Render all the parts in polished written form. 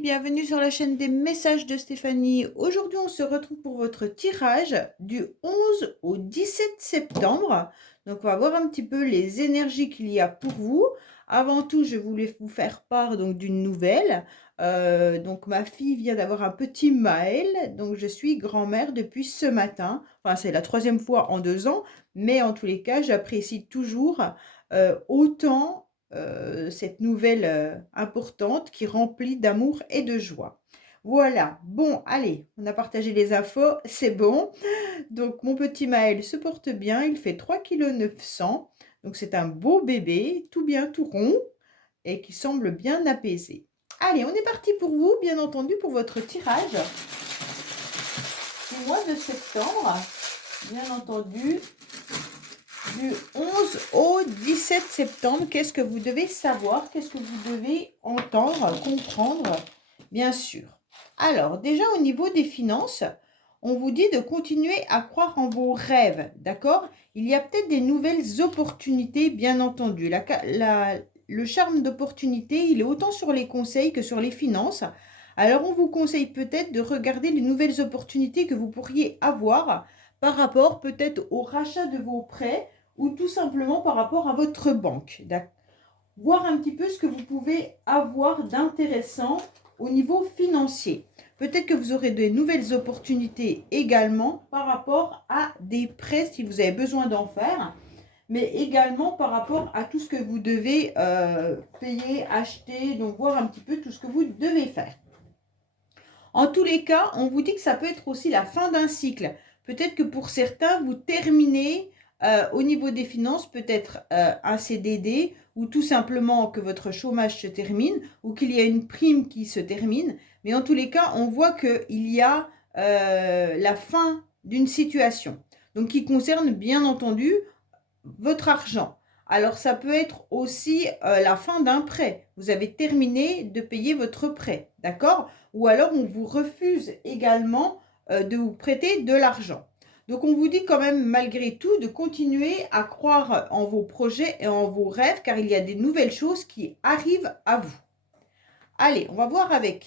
bienvenue sur la chaîne des messages de Stéphanie. Aujourd'hui, on se retrouve pour votre tirage du 11 au 17 septembre. Donc, on va voir un petit peu les énergies qu'il y a pour vous. Avant tout, je voulais vous faire part d'une nouvelle. Donc, ma fille vient d'avoir un petit Maël. Donc, je suis grand-mère depuis ce matin. Enfin, c'est la troisième fois en 2 ans. Mais en tous les cas, j'apprécie toujours autant cette nouvelle importante qui remplit d'amour et de joie. Voilà, bon, allez, on a partagé les infos, c'est bon. Donc, mon petit Maël se porte bien, il fait 3,9 kg. Donc, c'est un beau bébé, tout bien, tout rond, et qui semble bien apaisé. Allez, on est parti pour vous, bien entendu, pour votre tirage du mois de septembre. Bien entendu, du 11 au 17 septembre, qu'est-ce que vous devez savoir? Qu'est-ce que vous devez entendre, comprendre? Bien sûr. Alors, déjà au niveau des finances, on vous dit de continuer à croire en vos rêves, d'accord? Il y a peut-être des nouvelles opportunités, bien entendu. Le charme d'opportunité, il est autant sur les conseils que sur les finances. Alors, on vous conseille peut-être de regarder les nouvelles opportunités que vous pourriez avoir par rapport peut-être au rachat de vos prêts ou tout simplement par rapport à votre banque. Voir un petit peu ce que vous pouvez avoir d'intéressant au niveau financier. Peut-être que vous aurez de nouvelles opportunités également par rapport à des prêts si vous avez besoin d'en faire, mais également par rapport à tout ce que vous devez payer, acheter, donc voir un petit peu tout ce que vous devez faire. En tous les cas, on vous dit que ça peut être aussi la fin d'un cycle. Peut-être que pour certains, vous terminez au niveau des finances, peut-être un CDD ou tout simplement que votre chômage se termine ou qu'il y a une prime qui se termine. Mais en tous les cas, on voit qu'il y a la fin d'une situation. Donc, qui concerne bien entendu votre argent. Alors, ça peut être aussi la fin d'un prêt. Vous avez terminé de payer votre prêt, d'accord? Ou alors, on vous refuse également de vous prêter de l'argent. Donc, on vous dit quand même, malgré tout, de continuer à croire en vos projets et en vos rêves, car il y a des nouvelles choses qui arrivent à vous. Allez, on va voir avec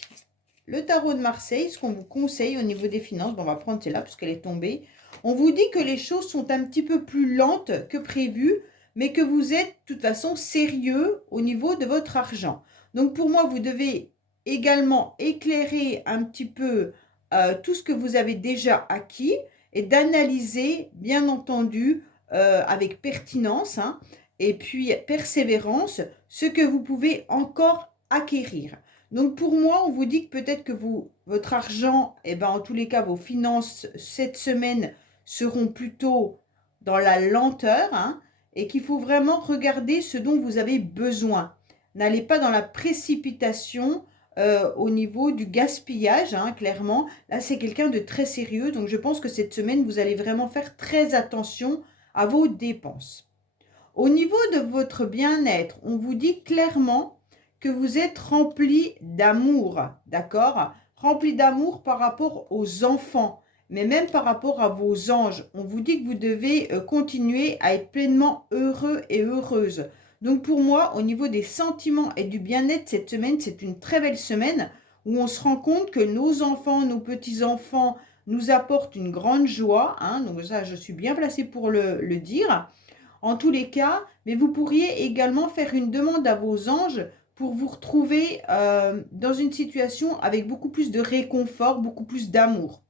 le tarot de Marseille, ce qu'on vous conseille au niveau des finances. Bon, on va prendre celle-là puisqu'elle est tombée. On vous dit que les choses sont un petit peu plus lentes que prévu, mais que vous êtes de toute façon sérieux au niveau de votre argent. Donc pour moi, vous devez également éclairer un petit peu tout ce que vous avez déjà acquis et d'analyser, bien entendu, avec pertinence et puis persévérance, ce que vous pouvez encore acquérir. Donc pour moi, on vous dit que peut-être que votre argent, en tous les cas, vos finances cette semaine seront plutôt dans la lenteur et qu'il faut vraiment regarder ce dont vous avez besoin. N'allez pas dans la précipitation au niveau du gaspillage, clairement. Là, c'est quelqu'un de très sérieux, donc je pense que cette semaine, vous allez vraiment faire très attention à vos dépenses. Au niveau de votre bien-être, on vous dit clairement que vous êtes rempli d'amour, d'accord? Rempli d'amour par rapport aux enfants, mais même par rapport à vos anges. On vous dit que vous devez continuer à être pleinement heureux et heureuse. Donc pour moi, au niveau des sentiments et du bien-être, cette semaine, c'est une très belle semaine où on se rend compte que nos enfants, nos petits-enfants nous apportent une grande joie. Donc ça, je suis bien placée pour le dire. En tous les cas, mais vous pourriez également faire une demande à vos anges pour vous retrouver dans une situation avec beaucoup plus de réconfort, beaucoup plus d'amour.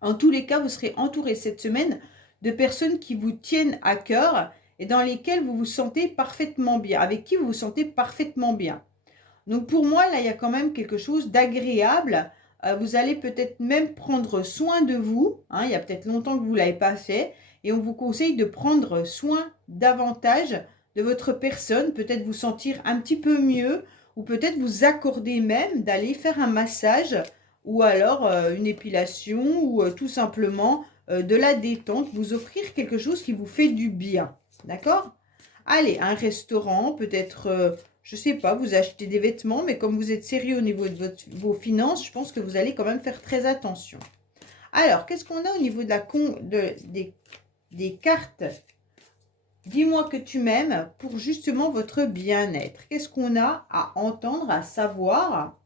En tous les cas, vous serez entouré cette semaine de personnes qui vous tiennent à cœur et dans lesquelles vous vous sentez parfaitement bien, avec qui vous vous sentez parfaitement bien. Donc pour moi, là, il y a quand même quelque chose d'agréable. Vous allez peut-être même prendre soin de vous. Il y a peut-être longtemps que vous ne l'avez pas fait. Et on vous conseille de prendre soin davantage de votre personne. Peut-être vous sentir un petit peu mieux. Ou peut-être vous accorder même d'aller faire un massage. Ou alors une épilation. Ou tout simplement de la détente. Vous offrir quelque chose qui vous fait du bien. D'accord ? Allez, un restaurant, peut-être... je sais pas, vous achetez des vêtements, mais comme vous êtes sérieux au niveau de vos finances, je pense que vous allez quand même faire très attention. Alors, qu'est-ce qu'on a au niveau des cartes? Dis-moi que tu m'aimes pour justement votre bien-être. Qu'est-ce qu'on a à entendre, à savoir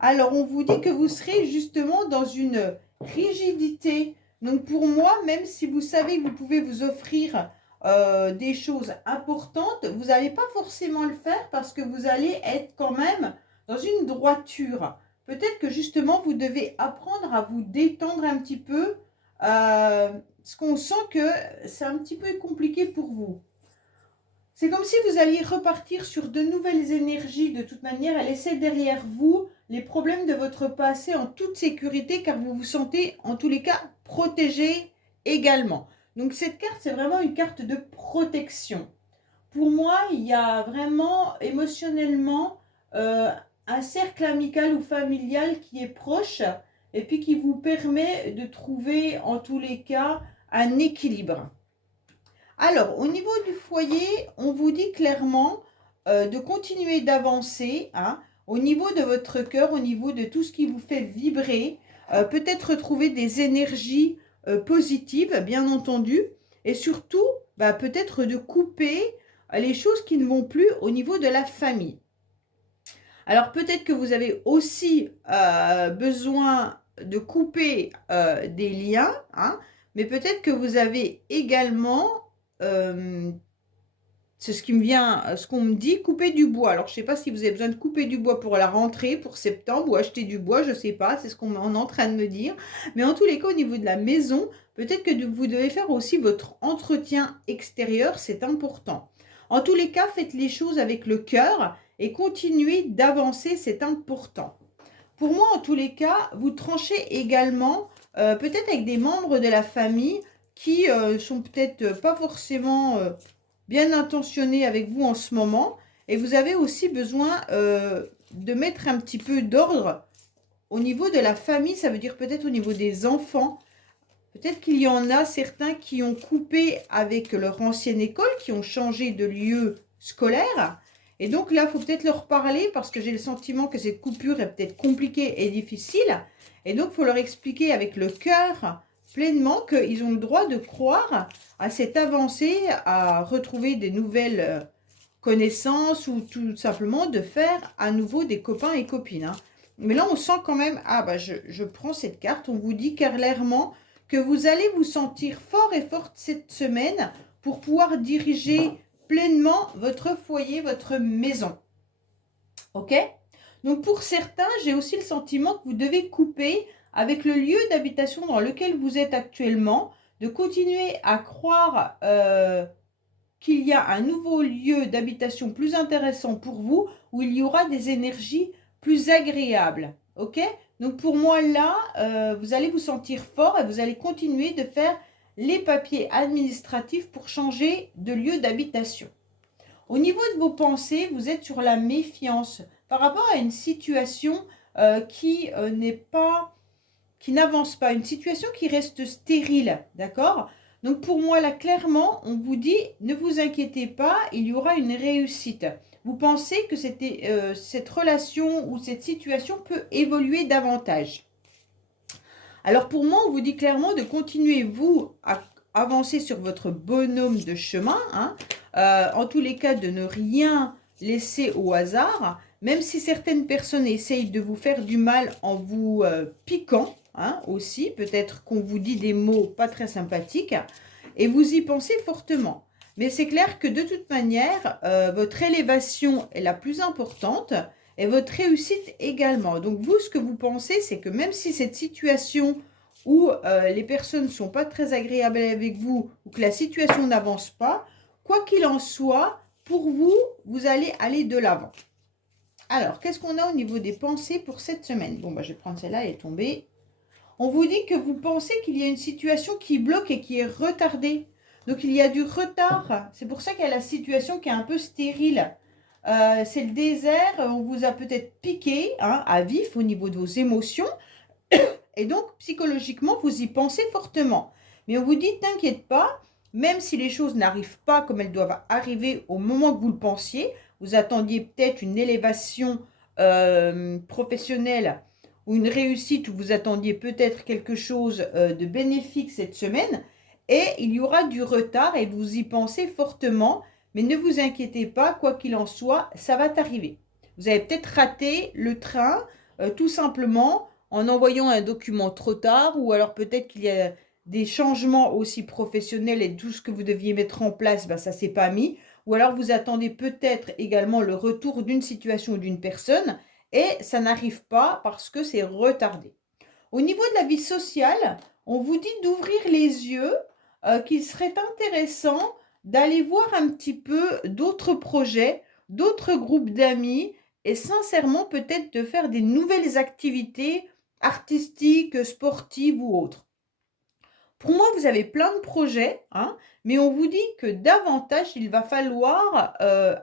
Alors, on vous dit que vous serez justement dans une rigidité. Donc, pour moi, même si vous savez que vous pouvez vous offrir des choses importantes, vous n'allez pas forcément le faire parce que vous allez être quand même dans une droiture. Peut-être que justement, vous devez apprendre à vous détendre un petit peu, parce qu'on sent que c'est un petit peu compliqué pour vous. C'est comme si vous alliez repartir sur de nouvelles énergies. De toute manière, elle essaie derrière vous les problèmes de votre passé en toute sécurité car vous vous sentez en tous les cas protégé également. Donc cette carte, c'est vraiment une carte de protection. Pour moi, il y a vraiment émotionnellement un cercle amical ou familial qui est proche et puis qui vous permet de trouver en tous les cas un équilibre. Alors, au niveau du foyer, on vous dit clairement de continuer d'avancer, hein, au niveau de votre cœur, au niveau de tout ce qui vous fait vibrer, peut-être retrouver des énergies positives, bien entendu, et surtout, peut-être de couper les choses qui ne vont plus au niveau de la famille. Alors, peut-être que vous avez aussi besoin de couper des liens, hein, mais peut-être que vous avez également c'est ce qui me vient, ce qu'on me dit, couper du bois. Alors, je ne sais pas si vous avez besoin de couper du bois pour la rentrée, pour septembre, ou acheter du bois, je ne sais pas, c'est ce qu'on est en train de me dire. Mais en tous les cas, au niveau de la maison, peut-être que vous devez faire aussi votre entretien extérieur, c'est important. En tous les cas, faites les choses avec le cœur et continuez d'avancer, c'est important. Pour moi, en tous les cas, vous tranchez également, peut-être avec des membres de la famille, qui sont peut-être pas forcément bien intentionnés avec vous en ce moment. Et vous avez aussi besoin de mettre un petit peu d'ordre au niveau de la famille. Ça veut dire peut-être au niveau des enfants. Peut-être qu'il y en a certains qui ont coupé avec leur ancienne école, qui ont changé de lieu scolaire. Et donc là, il faut peut-être leur parler parce que j'ai le sentiment que cette coupure est peut-être compliquée et difficile. Et donc, il faut leur expliquer avec le cœur pleinement qu'ils ont le droit de croire à cette avancée, à retrouver des nouvelles connaissances ou tout simplement de faire à nouveau des copains et copines. Hein. Mais là, on sent quand même, je prends cette carte, on vous dit clairement que vous allez vous sentir fort et forte cette semaine pour pouvoir diriger pleinement votre foyer, votre maison. Ok ? Donc pour certains, j'ai aussi le sentiment que vous devez couper avec le lieu d'habitation dans lequel vous êtes actuellement, de continuer à croire qu'il y a un nouveau lieu d'habitation plus intéressant pour vous, où il y aura des énergies plus agréables. Ok ? Donc pour moi là, vous allez vous sentir fort et vous allez continuer de faire les papiers administratifs pour changer de lieu d'habitation. Au niveau de vos pensées, vous êtes sur la méfiance par rapport à une situation qui n'avance pas, une situation qui reste stérile, d'accord ? Donc pour moi là, clairement, on vous dit, ne vous inquiétez pas, il y aura une réussite. Vous pensez que cette relation ou cette situation peut évoluer davantage. Alors pour moi, on vous dit clairement de continuer, vous, à avancer sur votre bonhomme de chemin, hein, en tous les cas, de ne rien laisser au hasard, même si certaines personnes essayent de vous faire du mal en vous piquant, hein, aussi, peut-être qu'on vous dit des mots pas très sympathiques, et vous y pensez fortement. Mais c'est clair que de toute manière, votre élévation est la plus importante et votre réussite également. Donc vous, ce que vous pensez, c'est que même si cette situation où les personnes ne sont pas très agréables avec vous ou que la situation n'avance pas, quoi qu'il en soit, pour vous, vous allez aller de l'avant. Alors, qu'est-ce qu'on a au niveau des pensées pour cette semaine? Bon, je vais prendre celle-là, elle est tombée. On vous dit que vous pensez qu'il y a une situation qui bloque et qui est retardée. Donc, il y a du retard. C'est pour ça qu'il y a la situation qui est un peu stérile. C'est le désert. On vous a peut-être piqué, hein, à vif au niveau de vos émotions. Et donc, psychologiquement, vous y pensez fortement. Mais on vous dit, t'inquiète pas, même si les choses n'arrivent pas comme elles doivent arriver au moment que vous le pensiez, vous attendiez peut-être une élévation professionnelle ou une réussite où vous attendiez peut-être quelque chose de bénéfique cette semaine, et il y aura du retard et vous y pensez fortement, mais ne vous inquiétez pas, quoi qu'il en soit, ça va t'arriver. Vous avez peut-être raté le train, tout simplement en envoyant un document trop tard, ou alors peut-être qu'il y a des changements aussi professionnels et tout ce que vous deviez mettre en place, ben, ça ne s'est pas mis. Ou alors vous attendez peut-être également le retour d'une situation ou d'une personne et ça n'arrive pas parce que c'est retardé. Au niveau de la vie sociale, on vous dit d'ouvrir les yeux, qu'il serait intéressant d'aller voir un petit peu d'autres projets, d'autres groupes d'amis et sincèrement peut-être de faire des nouvelles activités artistiques, sportives ou autres. Pour moi, vous avez plein de projets, hein, mais on vous dit que davantage, il va falloir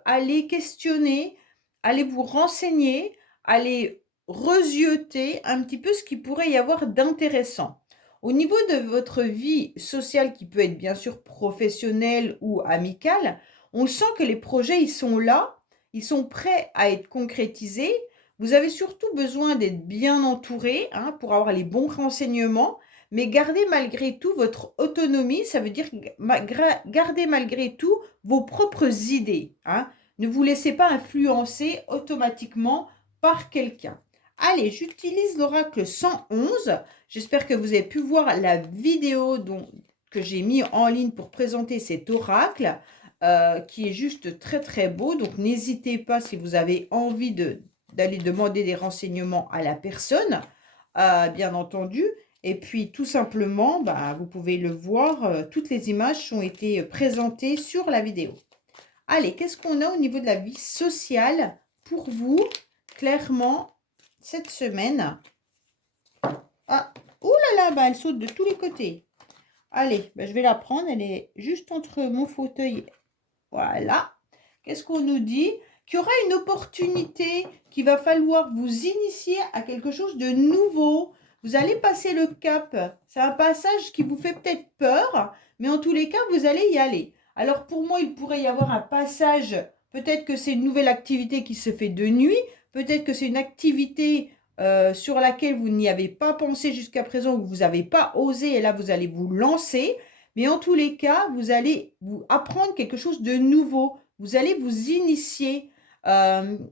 aller questionner, aller vous renseigner, aller rezioter un petit peu ce qui pourrait y avoir d'intéressant. Au niveau de votre vie sociale, qui peut être bien sûr professionnelle ou amicale, on sent que les projets, ils sont là, ils sont prêts à être concrétisés. Vous avez surtout besoin d'être bien entouré, hein, pour avoir les bons renseignements. Mais gardez malgré tout votre autonomie, ça veut dire gardez malgré tout vos propres idées, hein. Ne vous laissez pas influencer automatiquement par quelqu'un. Allez, j'utilise l'oracle 111. J'espère que vous avez pu voir la vidéo que j'ai mis en ligne pour présenter cet oracle, qui est juste très très beau. Donc n'hésitez pas si vous avez envie d'aller demander des renseignements à la personne, bien entendu. Et puis, tout simplement, bah, vous pouvez le voir, toutes les images ont été présentées sur la vidéo. Allez, qu'est-ce qu'on a au niveau de la vie sociale pour vous, clairement, cette semaine? Ah, ouh là là, bah, elle saute de tous les côtés. Allez, bah, je vais la prendre, elle est juste entre mon fauteuil. Voilà. Qu'est-ce qu'on nous dit? Qu'il y aura une opportunité, qu'il va falloir vous initier à quelque chose de nouveau. Vous allez passer le cap. C'est un passage qui vous fait peut-être peur, mais en tous les cas, vous allez y aller. Alors pour moi, il pourrait y avoir un passage, peut-être que c'est une nouvelle activité qui se fait de nuit, peut-être que c'est une activité sur laquelle vous n'y avez pas pensé jusqu'à présent, ou vous n'avez pas osé, et là, vous allez vous lancer. Mais en tous les cas, vous allez vous apprendre quelque chose de nouveau. Vous allez vous initier.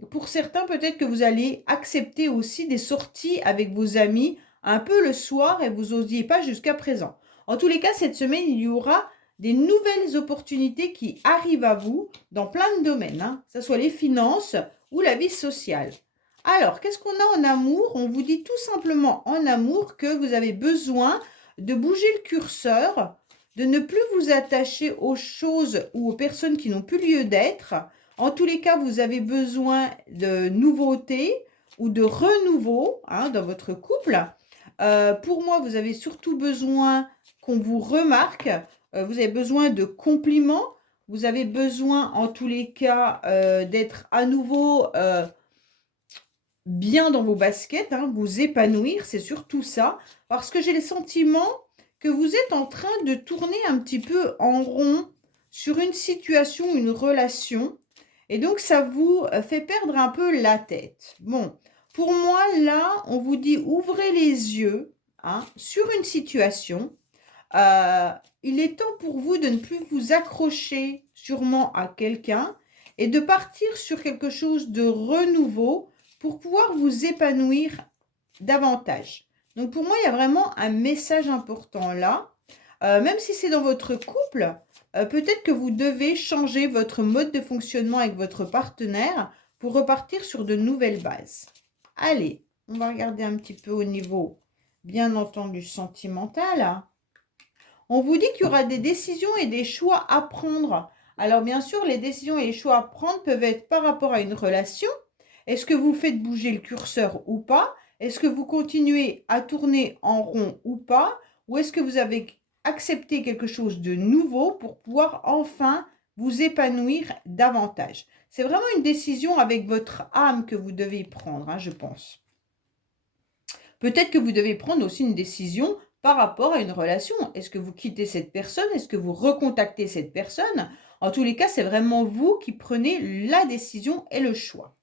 Pour certains, peut-être que vous allez accepter aussi des sorties avec vos amis un peu le soir et vous n'osiez pas jusqu'à présent. En tous les cas, cette semaine, il y aura des nouvelles opportunités qui arrivent à vous dans plein de domaines, hein, que ce soit les finances ou la vie sociale. Alors, qu'est-ce qu'on a en amour? On vous dit tout simplement en amour que vous avez besoin de bouger le curseur, de ne plus vous attacher aux choses ou aux personnes qui n'ont plus lieu d'être. En tous les cas, vous avez besoin de nouveautés ou de renouveau, hein, dans votre couple. Pour moi, vous avez surtout besoin qu'on vous remarque. Vous avez besoin de compliments. Vous avez besoin, en tous les cas, d'être à nouveau bien dans vos baskets, hein, vous épanouir, c'est surtout ça. Parce que j'ai le sentiment que vous êtes en train de tourner un petit peu en rond sur une situation, une relation. Et donc, ça vous fait perdre un peu la tête. Bon, pour moi, là, on vous dit ouvrez les yeux, hein, sur une situation. Il est temps pour vous de ne plus vous accrocher sûrement à quelqu'un et de partir sur quelque chose de renouveau pour pouvoir vous épanouir davantage. Donc, pour moi, il y a vraiment un message important là. Même si c'est dans votre couple, peut-être que vous devez changer votre mode de fonctionnement avec votre partenaire pour repartir sur de nouvelles bases. Allez, on va regarder un petit peu au niveau, bien entendu, sentimental. On vous dit qu'il y aura des décisions et des choix à prendre. Alors, bien sûr, les décisions et les choix à prendre peuvent être par rapport à une relation. Est-ce que vous faites bouger le curseur ou pas? Est-ce que vous continuez à tourner en rond ou pas? Ou est-ce que vous avez accepté quelque chose de nouveau pour pouvoir enfin vous épanouir davantage? C'est vraiment une décision avec votre âme que vous devez prendre, hein, je pense. Peut-être que vous devez prendre aussi une décision par rapport à une relation. Est-ce que vous quittez cette personne? Est-ce que vous recontactez cette personne? En tous les cas, c'est vraiment vous qui prenez la décision et le choix.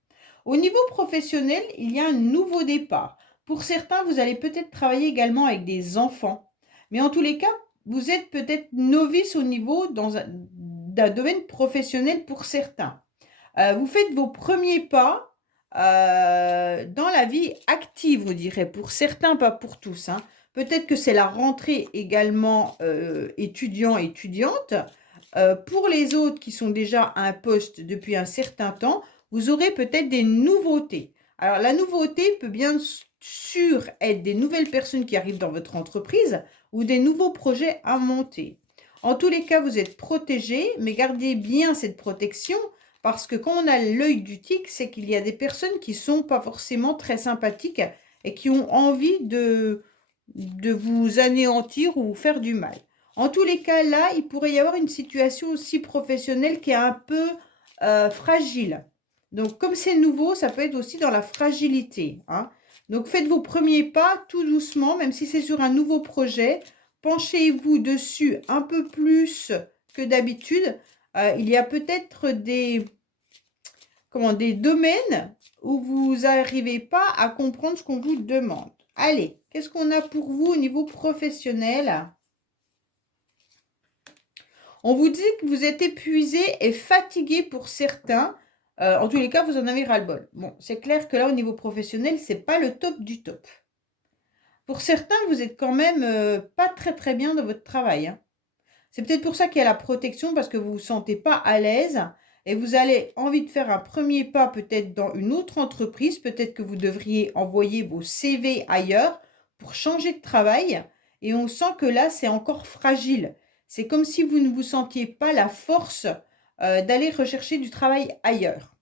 Au niveau professionnel, il y a un nouveau départ. Pour certains, vous allez peut-être travailler également avec des enfants. Mais en tous les cas, vous êtes peut-être novice au niveau d'un domaine professionnel pour certains. Vous faites vos premiers pas dans la vie active, on dirait, pour certains, pas pour tous, hein. Peut-être que c'est la rentrée également étudiants, étudiantes. Pour les autres qui sont déjà à un poste depuis un certain temps, vous aurez peut-être des nouveautés. Alors, la nouveauté peut bien sûr être des nouvelles personnes qui arrivent dans votre entreprise ou des nouveaux projets à monter. En tous les cas, vous êtes protégé, mais gardez bien cette protection parce que quand on a l'œil du tigre, c'est qu'il y a des personnes qui ne sont pas forcément très sympathiques et qui ont envie de vous anéantir ou vous faire du mal. En tous les cas, là, il pourrait y avoir une situation aussi professionnelle qui est un peu fragile. Donc, comme c'est nouveau, ça peut être aussi dans la fragilité, hein. Donc, faites vos premiers pas tout doucement, même si c'est sur un nouveau projet. Penchez-vous dessus un peu plus que d'habitude. Il y a peut-être des domaines où vous n'arrivez pas à comprendre ce qu'on vous demande. Allez, qu'est-ce qu'on a pour vous au niveau professionnel? On vous dit que vous êtes épuisé et fatigué pour certains. En tous les cas, vous en avez ras-le-bol. Bon, c'est clair que là, au niveau professionnel, ce n'est pas le top du top. Pour certains, vous êtes quand même pas très très bien dans votre travail, hein. C'est peut-être pour ça qu'il y a la protection, parce que vous ne vous sentez pas à l'aise et vous avez envie de faire un premier pas peut-être dans une autre entreprise. Peut-être que vous devriez envoyer vos CV ailleurs pour changer de travail. Et on sent que là, c'est encore fragile. C'est comme si vous ne vous sentiez pas la force d'aller rechercher du travail ailleurs.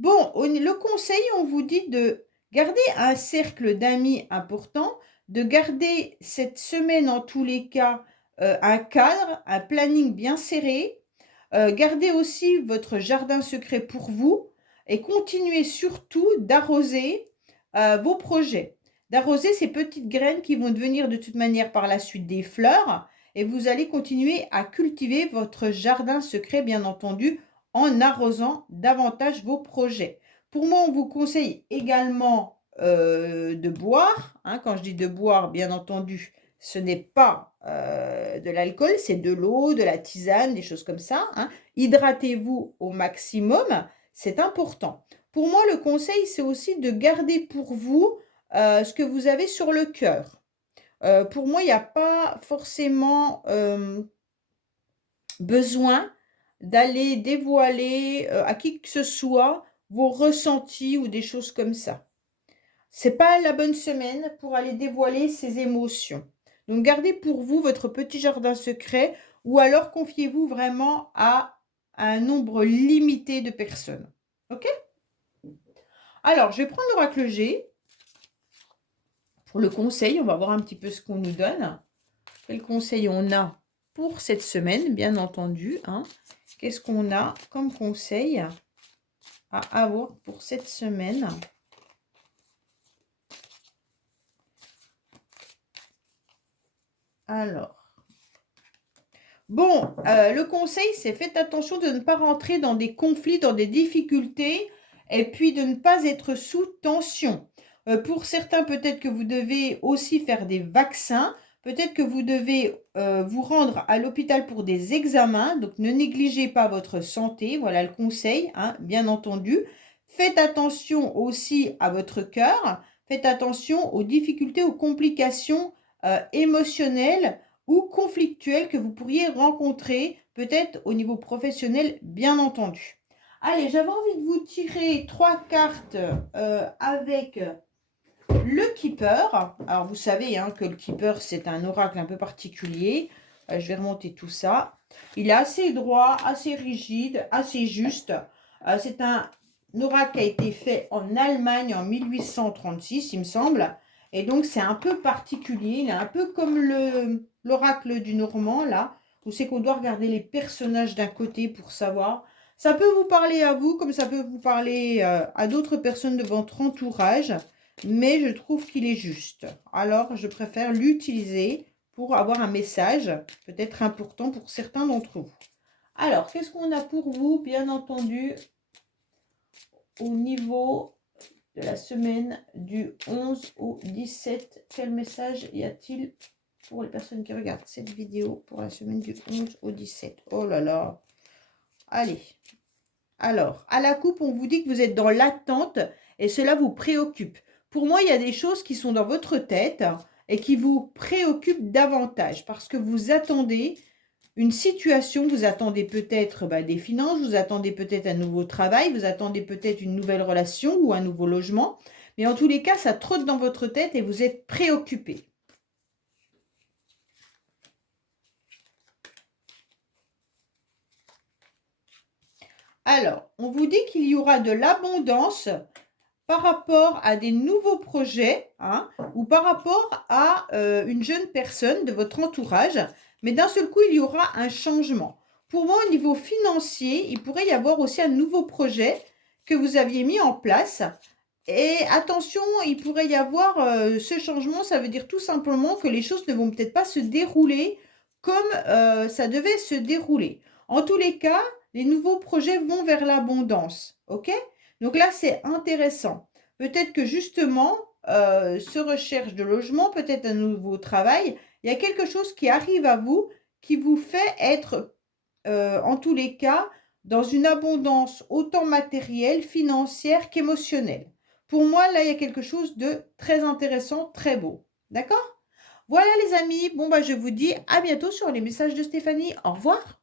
Bon, le conseil, on vous dit de garder un cercle d'amis important, de garder cette semaine en tous les cas un cadre, un planning bien serré. Gardez aussi votre jardin secret pour vous et continuez surtout d'arroser vos projets. D'arroser ces petites graines qui vont devenir de toute manière par la suite des fleurs et vous allez continuer à cultiver votre jardin secret, bien entendu, en arrosant davantage vos projets. Pour moi, on vous conseille également de boire, hein. Quand je dis de boire, bien entendu, ce n'est pas de l'alcool, c'est de l'eau, de la tisane, des choses comme ça, hein. Hydratez-vous au maximum, c'est important. Pour moi, le conseil, c'est aussi de garder pour vous ce que vous avez sur le cœur. Pour moi, il n'y a pas forcément besoin d'aller dévoiler à qui que ce soit vos ressentis ou des choses comme ça. C'est pas la bonne semaine pour aller dévoiler ses émotions. Donc, gardez pour vous votre petit jardin secret ou alors confiez-vous vraiment à un nombre limité de personnes. OK? Alors, je vais prendre l'oracle G pour le conseil. On va voir un petit peu ce qu'on nous donne. Quel conseil on a pour cette semaine, bien entendu, hein. Qu'est-ce qu'on a comme conseil à avoir pour cette semaine? Alors, bon, le conseil, c'est faites attention de ne pas rentrer dans des conflits, dans des difficultés, et puis de ne pas être sous tension. Pour certains, peut-être que vous devez aussi faire des vaccins. Peut-être que vous devez vous rendre à l'hôpital pour des examens. Donc, ne négligez pas votre santé. Voilà le conseil, hein, bien entendu. Faites attention aussi à votre cœur. Faites attention aux difficultés, aux complications émotionnelles ou conflictuelles que vous pourriez rencontrer, peut-être au niveau professionnel, bien entendu. Allez, j'avais envie de vous tirer 3 cartes avec le Keeper. Alors, vous savez hein, que le Keeper, c'est un oracle un peu particulier. Je vais remonter tout ça. Il est assez droit, assez rigide, assez juste. C'est un oracle qui a été fait en Allemagne en 1836, il me semble. Et donc, c'est un peu particulier. Il est un peu comme l'oracle du Normand, là, où c'est qu'on doit regarder les personnages d'un côté pour savoir. Ça peut vous parler à vous, comme ça peut vous parler à d'autres personnes de votre entourage, mais je trouve qu'il est juste. Alors, je préfère l'utiliser pour avoir un message peut-être important pour certains d'entre vous. Alors, qu'est-ce qu'on a pour vous, bien entendu, au niveau de la semaine du 11 au 17. Quel message y a-t-il pour les personnes qui regardent cette vidéo pour la semaine du 11 au 17? Oh là là. Allez. Alors, à la coupe, on vous dit que vous êtes dans l'attente et cela vous préoccupe. Pour moi, il y a des choses qui sont dans votre tête et qui vous préoccupent davantage parce que vous attendez une situation, vous attendez peut-être des finances, vous attendez peut-être un nouveau travail, vous attendez peut-être une nouvelle relation ou un nouveau logement. Mais en tous les cas, ça trotte dans votre tête et vous êtes préoccupé. Alors, on vous dit qu'il y aura de l'abondance par rapport à des nouveaux projets ou par rapport à une jeune personne de votre entourage, mais d'un seul coup, il y aura un changement. Pour moi, au niveau financier, il pourrait y avoir aussi un nouveau projet que vous aviez mis en place. Et attention, il pourrait y avoir ce changement, ça veut dire tout simplement que les choses ne vont peut-être pas se dérouler comme ça devait se dérouler. En tous les cas, les nouveaux projets vont vers l'abondance, ok? Donc là, c'est intéressant. Peut-être que justement, ce recherche de logement, peut-être un nouveau travail, il y a quelque chose qui arrive à vous qui vous fait être, en tous les cas, dans une abondance autant matérielle, financière qu'émotionnelle. Pour moi, là, il y a quelque chose de très intéressant, très beau. D'accord? Voilà les amis, bon je vous dis à bientôt sur les messages de Stéphanie. Au revoir.